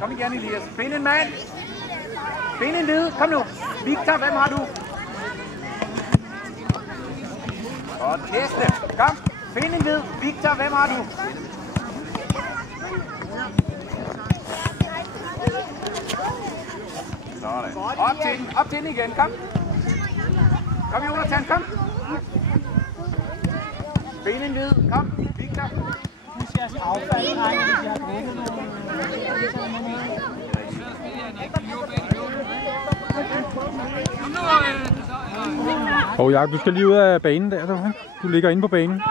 Kom igen, Elias. Find en mand. Find en led. Kom nu. Victor, hvem har du? Og teste. Kom. Find en led. Victor, hvem har du? Sådan. Op til den igen. Kom. Kom, Jonathan. Kom. Find en led. Kom. Victor. Jakob, du skal lige ud af banen der. Du ligger inde på banen.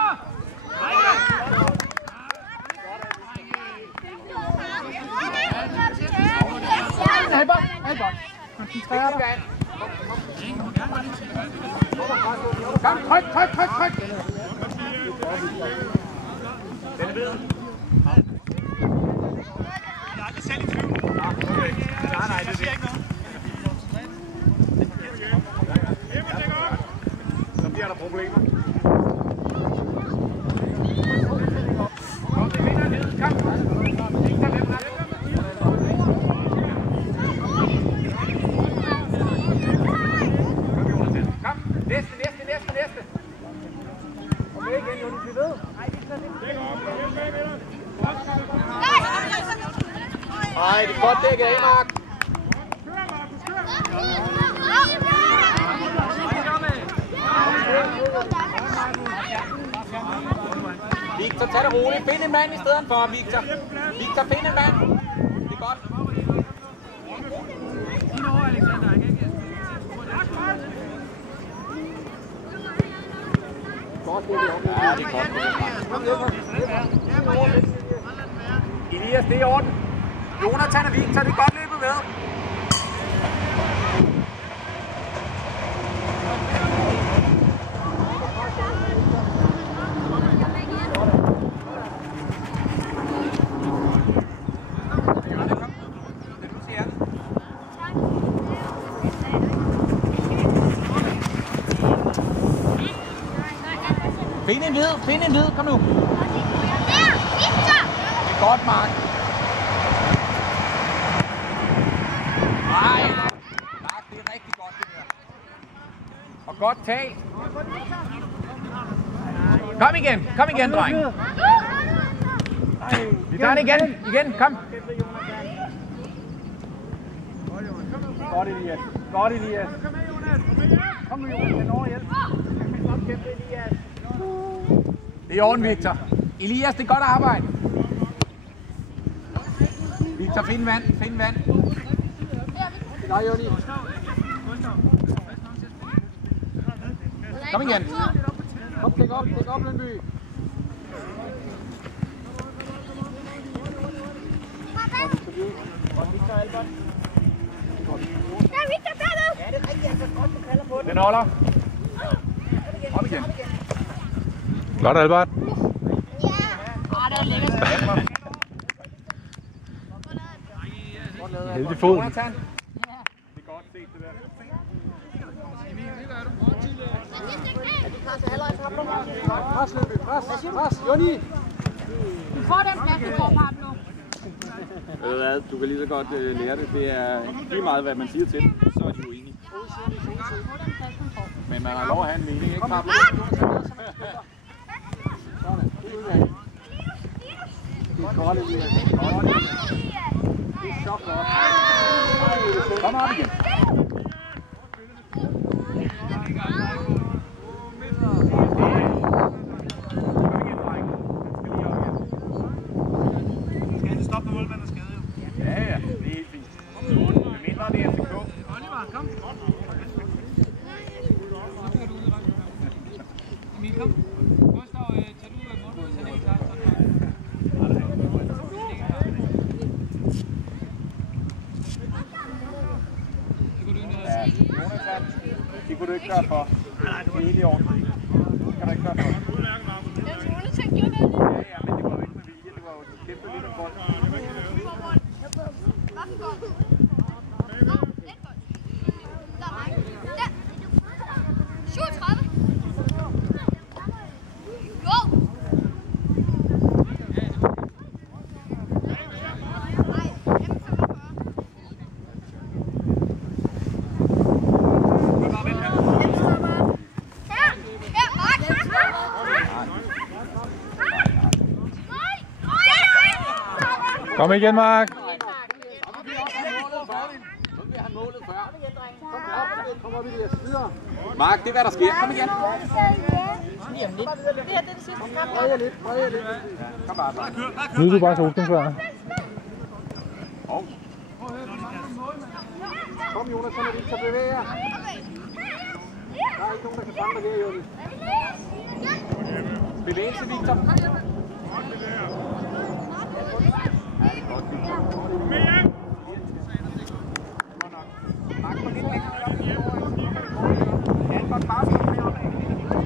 Kom, tryk. Den er ved. Jeg er selv i tvivl. Nej, det siger ikke noget. Så bliver der problemer. Kom, det vinder ned. Kom. Kom, næste. Okay, igen, nu bliver ved. Ej, det er godt dækket af, Mark. Victor, tag det roligt. Find en mand i stedet for, Victor. Victor, find en mand. Det er godt. Ja, det er godt. Elias, det er i orden. Jonathan og Victor, det er godt løbet med. Find en led, kom nu. Der, Victor! Det er godt, Mark. Nej, Mark, det er rigtig godt, det her. Og godt talt. Kom igen, dreng. Vi tager det igen, kom. Godt, Elias. Kom nu, Jonas, over hjælp. Det er i orden, Victor. Elias, det er godt arbejde. Victor, find vand. Nej, Joni. Kom igen. Kom, dæk op, Lønby. Den holder. Op igen. Godt, Albert. Heldig fod. Det er godt set, det der. Pres, Joni. Du får den plads, du får, Pablo. Ved du hvad, du kan lige så godt lære det. Det er lige meget, hvad man siger til dem, så er de uenige. Men man har lov at have en mening, ikke Pablo? Det er godt, Elias. Det er så godt. Kom op igen. Skal han stoppe med målmanden og skade jo? Ja, det er helt fint. Med mindre det er FCK. Oliver, kom. Emil, kom. Gustav, tag du målmanden, så det er klart. Det kunne du ikke gøre for. Det er helt i orden. Det kan du ikke gøre for. Jonathan gjorde det. Ja, men det var jo ikke med vilje. Det var jo kæmpe lidt af bold. Kom igen, Mark. Mark, det er hvad der sker. Kom igen. Kom bare. Nu er du bare solskinsvær. Kom, Jonas, så er det ikke så bevæge jer. Der er ikke nogen, der kan fange dig her, Jonas. Bevægelse, Victor. Mark, på lidt længere. Ja, godt bare.